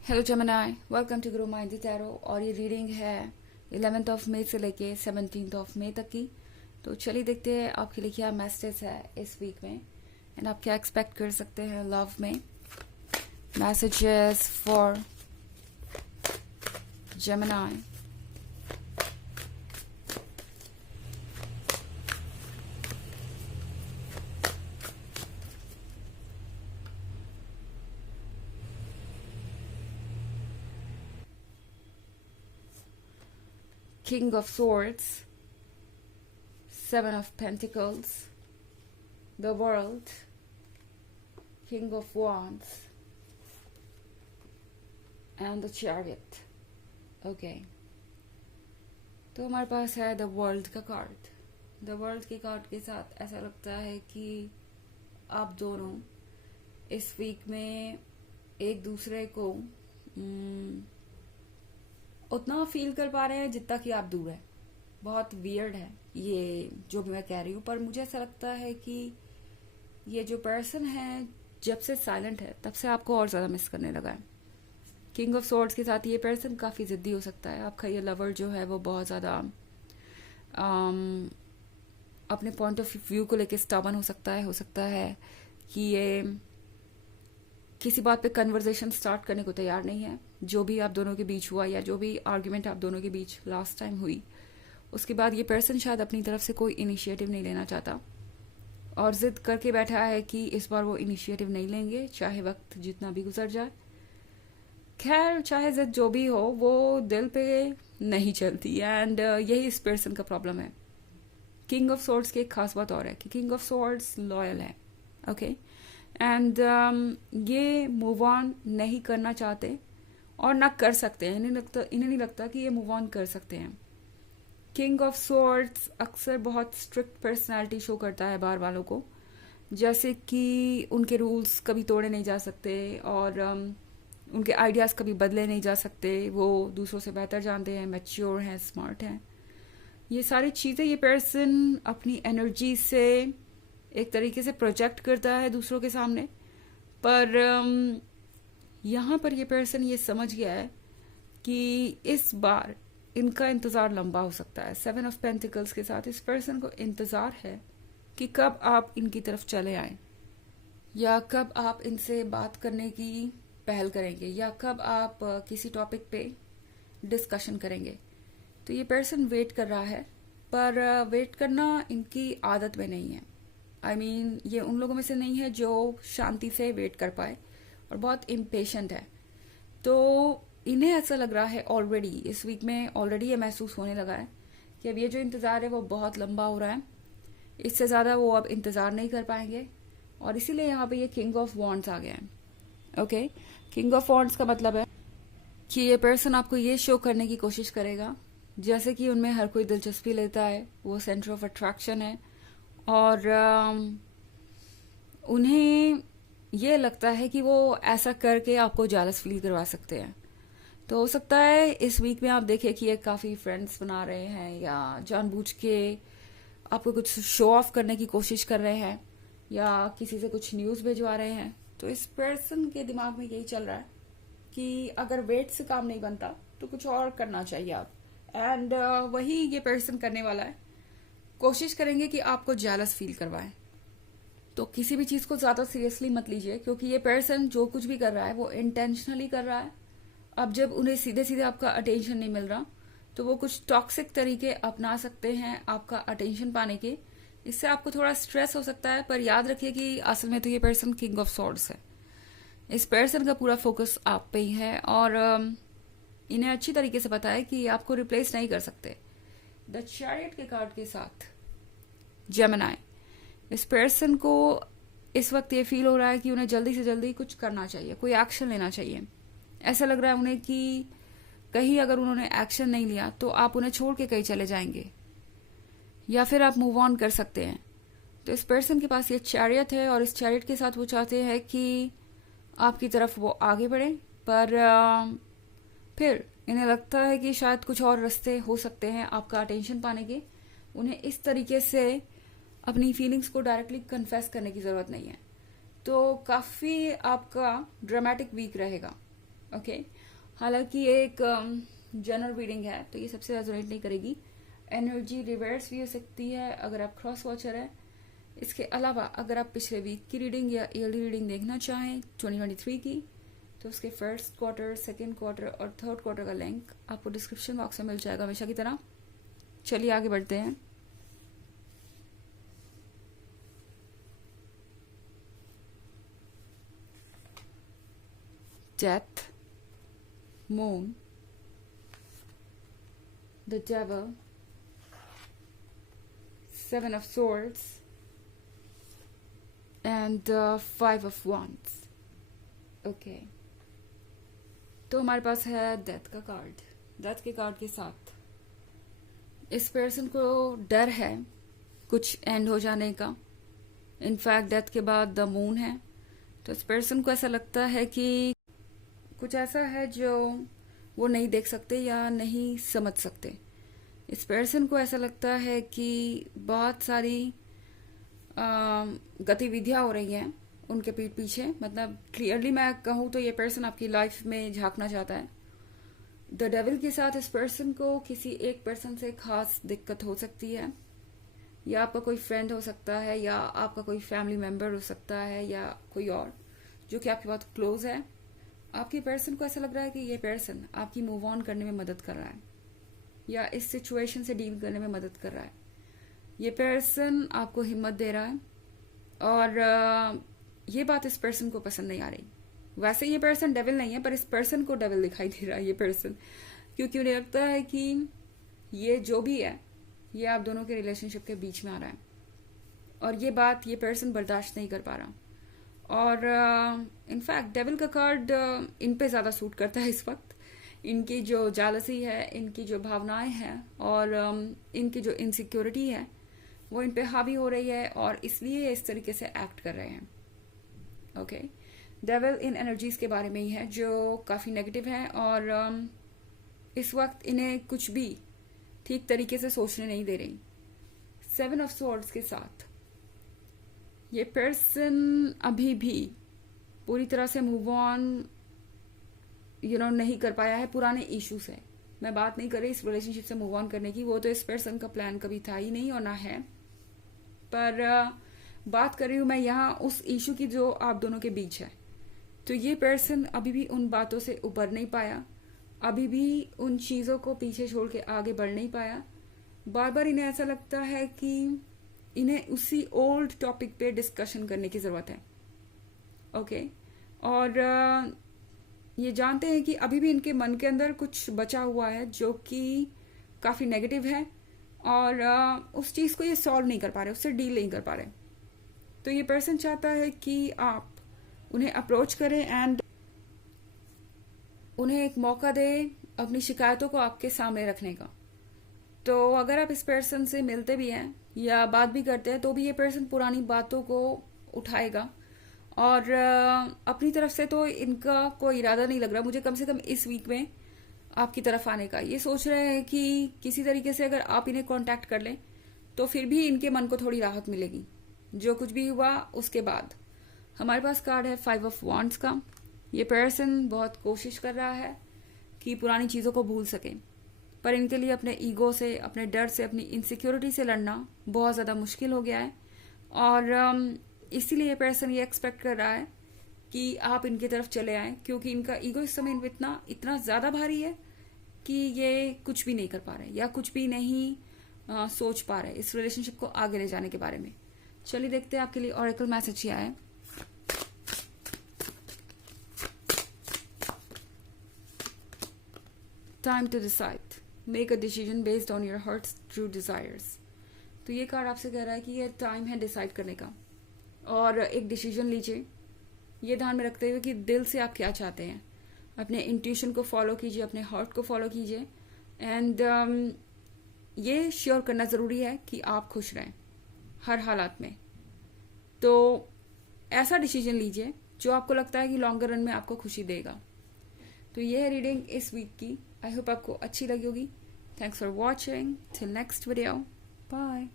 Hello Gemini, welcome to grow mind tarot. और ये reading है 11th ऑफ मई से लेके 17th ऑफ मई तक की। तो चलिए देखते हैं आपके लिए क्या मैसेज है इस वीक में एंड आप क्या एक्सपेक्ट कर सकते हैं लव में। Messages for Gemini. King of Swords, Seven of Pentacles, the World, King of Wands and the Chariot. Okay. तो हमारे पास है द वर्ल्ड का कार्ड। द वर्ल्ड के कार्ड के साथ ऐसा लगता है कि आप दोनों इस वीक में एक दूसरे को उतना फील कर पा रहे हैं जितना कि आप दूर है। बहुत वियर्ड है ये जो भी मैं कह रही हूँ, पर मुझे ऐसा लगता है कि ये जो पर्सन है जब से साइलेंट है तब से आपको और ज्यादा मिस करने लगा है। किंग ऑफ सोर्ड्स के साथ ये पर्सन काफी जिद्दी हो सकता है। आपका ये लवर जो है वो बहुत ज्यादा अपने पॉइंट ऑफ व्यू को लेकर स्टबन हो सकता है कि ये किसी बात पे कन्वर्सेशन स्टार्ट करने को तैयार नहीं है। जो भी आप दोनों के बीच हुआ या जो भी आर्ग्यूमेंट आप दोनों के बीच लास्ट टाइम हुई, उसके बाद ये पर्सन शायद अपनी तरफ से कोई इनिशिएटिव नहीं लेना चाहता और जिद करके बैठा है कि इस बार वो इनिशिएटिव नहीं लेंगे, चाहे वक्त जितना भी गुजर जाए। खैर, चाहे जिद जो भी हो वो दिल पे नहीं चलती एंड यही इस पर्सन का प्रॉब्लम है। किंग ऑफ सोर्ड्स की एक खास बात और है कि किंग ऑफ सोर्ड्स लॉयल है। ओके एंड ये मूव ऑन नहीं करना चाहते और ना कर सकते हैं। इन्हें नहीं लगता कि ये मूव ऑन कर सकते हैं। किंग ऑफ सोर्ड्स अक्सर बहुत स्ट्रिक्ट पर्सनालिटी शो करता है बाहर वालों को, जैसे कि उनके रूल्स कभी तोड़े नहीं जा सकते और उनके आइडियाज कभी बदले नहीं जा सकते। वो दूसरों से बेहतर जानते हैं, मैच्योर हैं, स्मार्ट हैं। ये सारी चीजें ये पर्सन अपनी एनर्जी से एक तरीके से प्रोजेक्ट करता है दूसरों के सामने, पर यहाँ पर ये पर्सन ये समझ गया है कि इस बार इनका इंतजार लंबा हो सकता है। 7 ऑफ पेंटिकल्स के साथ इस पर्सन को इंतजार है कि कब आप इनकी तरफ चले आए या कब आप इनसे बात करने की पहल करेंगे या कब आप किसी टॉपिक पे डिस्कशन करेंगे। तो ये पर्सन वेट कर रहा है, पर वेट करना इनकी आदत में नहीं है। I mean, ये उन लोगों में से नहीं है जो शांति से वेट कर पाए और बहुत इम्पेशेंट है। तो इन्हें ऐसा लग रहा है ऑलरेडी इस वीक में ऑलरेडी ये महसूस होने लगा है कि अब ये जो इंतजार है वो बहुत लंबा हो रहा है, इससे ज्यादा वो अब इंतजार नहीं कर पाएंगे और इसीलिए यहाँ पे ये किंग ऑफ वॉन्ड्स आ गया है। ओके, किंग ऑफ वॉन्ड्स का मतलब है कि ये पर्सन आपको ये शो करने की कोशिश करेगा जैसे कि उनमें हर कोई दिलचस्पी लेता है, वो सेंटर ऑफ अट्रैक्शन है और उन्हें ये लगता है कि वो ऐसा करके आपको जालस फील करवा सकते हैं। तो हो सकता है इस वीक में आप देखें कि ये काफी फ्रेंड्स बना रहे हैं या जानबूझ के आपको कुछ शो ऑफ करने की कोशिश कर रहे हैं या किसी से कुछ न्यूज भिजवा रहे हैं। तो इस पर्सन के दिमाग में यही चल रहा है कि अगर वेट से काम नहीं बनता तो कुछ और करना चाहिए आप, एंड वही ये पर्सन करने वाला है। कोशिश करेंगे कि आपको जेलस फील करवाएं। तो किसी भी चीज को ज्यादा सीरियसली मत लीजिए क्योंकि ये पर्सन जो कुछ भी कर रहा है वो इंटेंशनली कर रहा है। अब जब उन्हें सीधे सीधे आपका अटेंशन नहीं मिल रहा तो वो कुछ टॉक्सिक तरीके अपना सकते हैं आपका अटेंशन पाने के। इससे आपको थोड़ा स्ट्रेस हो सकता है, पर याद रखिए कि असल में तो ये पर्सन किंग ऑफ सॉर्ड्स है। इस पर्सन का पूरा फोकस आप पे ही है और इन्हें अच्छी तरीके से पता है कि आपको रिप्लेस नहीं कर सकते। द चैरियट के कार्ड के साथ जेमिनी, इस पर्सन को इस वक्त ये फील हो रहा है कि उन्हें जल्दी से जल्दी कुछ करना चाहिए, कोई एक्शन लेना चाहिए। ऐसा लग रहा है उन्हें कि कहीं अगर उन्होंने एक्शन नहीं लिया तो आप उन्हें छोड़ के कहीं चले जाएंगे या फिर आप मूव ऑन कर सकते हैं। तो इस पर्सन के पास ये चैरियट है और इस चैरियट के साथ वो चाहते हैं कि आपकी तरफ वो आगे बढ़े, पर फिर इन्हें लगता है कि शायद कुछ और रास्ते हो सकते हैं आपका अटेंशन पाने के। उन्हें इस तरीके से अपनी फीलिंग्स को डायरेक्टली कन्फेस करने की जरूरत नहीं है। तो काफी आपका ड्रामेटिक वीक रहेगा ओके। हालांकि ये एक जनरल रीडिंग है तो ये सबसे रेजोनेट नहीं करेगी। एनर्जी रिवर्स भी हो सकती है अगर आप क्रॉस वॉचर है। इसके अलावा अगर आप पिछले वीक की रीडिंग या ईयरली रीडिंग देखना चाहें 2023 की, तो उसके फर्स्ट क्वार्टर, सेकेंड क्वार्टर और थर्ड क्वार्टर का लिंक आपको डिस्क्रिप्शन बॉक्स में मिल जाएगा हमेशा की तरह। चलिए आगे बढ़ते हैं। Death, moon, the devil, seven of swords and five of wands। Okay, तो हमारे पास है डेथ का कार्ड। डेथ के कार्ड के साथ इस पर्सन को डर है कुछ एंड हो जाने का। इनफैक्ट डेथ के बाद द मून है, तो इस पर्सन को ऐसा लगता है कि कुछ ऐसा है जो वो नहीं देख सकते या नहीं समझ सकते। इस पर्सन को ऐसा लगता है कि बहुत सारी गतिविधियां हो रही हैं उनके पीठ पीछे। मतलब क्लियरली मैं कहूँ तो ये पर्सन आपकी लाइफ में झांकना चाहता है। द डेविल के साथ इस पर्सन को किसी एक पर्सन से खास दिक्कत हो सकती है, या आपका कोई फ्रेंड हो सकता है, या आपका कोई फैमिली मेंबर हो सकता है, या कोई और जो कि आपके बहुत क्लोज है। आपकी पर्सन को ऐसा लग रहा है कि ये पर्सन आपकी मूव ऑन करने में मदद कर रहा है या इस सिचुएशन से डील करने में मदद कर रहा है। ये पर्सन आपको हिम्मत दे रहा है और ये बात इस पर्सन को पसंद नहीं आ रही। वैसे ये पर्सन डेविल नहीं है, पर इस पर्सन को डेविल दिखाई दे रहा है ये पर्सन, क्योंकि उन्हें लगता है कि ये जो भी है ये आप दोनों के रिलेशनशिप के बीच में आ रहा है और ये बात ये पर्सन बर्दाश्त नहीं कर पा रहा। और इनफैक्ट डेविल का कार्ड इन पे ज्यादा सूट करता है इस वक्त। इनकी जो जालसी है, इनकी जो भावनाएं हैं और इनकी जो इनसिक्योरिटी है वो इन पे हावी हो रही है और इसलिए इस तरीके से एक्ट कर रहे हैं। ओके, डेविल इन एनर्जीज के बारे में ही है जो काफी नेगेटिव है और इस वक्त इन्हें कुछ भी ठीक तरीके से सोचने नहीं दे रही। सेवन ऑफ स्वॉर्ड्स के साथ ये पर्सन अभी भी पूरी तरह से मूव ऑन नहीं कर पाया है पुराने इशू से। मैं बात नहीं कर रही इस रिलेशनशिप से मूव ऑन करने की, वो तो इस पर्सन का प्लान कभी था ही नहीं और ना है। पर बात कर रही हूं मैं यहाँ उस इशू की जो आप दोनों के बीच है। तो ये पर्सन अभी भी उन बातों से उबर नहीं पाया, अभी भी उन चीजों को पीछे छोड़ के आगे बढ़ नहीं पाया। बार बार इन्हें ऐसा लगता है कि इन्हें उसी ओल्ड टॉपिक पे डिस्कशन करने की जरूरत है। ओके, और ये जानते हैं कि अभी भी इनके मन के अंदर कुछ बचा हुआ है जो कि काफी नेगेटिव है और उस चीज को ये सॉल्व नहीं कर पा रहे, उससे डील नहीं कर पा रहे। तो ये पर्सन चाहता है कि आप उन्हें अप्रोच करें एंड उन्हें एक मौका दे अपनी शिकायतों को आपके सामने रखने का। तो अगर आप इस पर्सन से मिलते भी हैं या बात भी करते हैं तो भी ये पर्सन पुरानी बातों को उठाएगा और अपनी तरफ से तो इनका कोई इरादा नहीं लग रहा मुझे कम से कम इस वीक में आपकी तरफ आने का। ये सोच रहे हैं कि किसी तरीके से अगर आप इन्हें कांटेक्ट कर लें तो फिर भी इनके मन को थोड़ी राहत मिलेगी जो कुछ भी हुआ उसके बाद। हमारे पास कार्ड है फाइव ऑफ वॉन्ड्स का। ये पर्सन बहुत कोशिश कर रहा है कि पुरानी चीजों को भूल सके, पर इनके लिए अपने ईगो से, अपने डर से, अपनी इनसिक्योरिटी से लड़ना बहुत ज्यादा मुश्किल हो गया है और इसीलिए ये पर्सन ये एक्सपेक्ट कर रहा है कि आप इनकी तरफ चले आए, क्योंकि इनका ईगो इस समय इतना ज्यादा भारी है कि ये कुछ भी नहीं कर पा रहे या कुछ भी नहीं सोच पा रहे इस रिलेशनशिप को आगे ले जाने के बारे में। चलिए देखते हैं आपके लिए ऑरेकल मैसेज क्या है। Time to decide, make a decision based on your heart's true desires. तो ये कार्ड आपसे कह रहा है कि ये टाइम है डिसाइड करने का और एक डिसीजन लीजिए, ये ध्यान में रखते हुए कि दिल से आप क्या चाहते हैं। अपने इंट्यूशन को फॉलो कीजिए, अपने हार्ट को फॉलो कीजिए एंड ये श्योर करना जरूरी है कि आप खुश रहें हर हालात में। तो ऐसा डिसीजन लीजिए जो आपको लगता है कि लॉन्गर रन में आपको खुशी देगा। तो ये है रीडिंग इस वीक की। आई होप आपको अच्छी लगी होगी। Thanks for watching. Till next video, bye.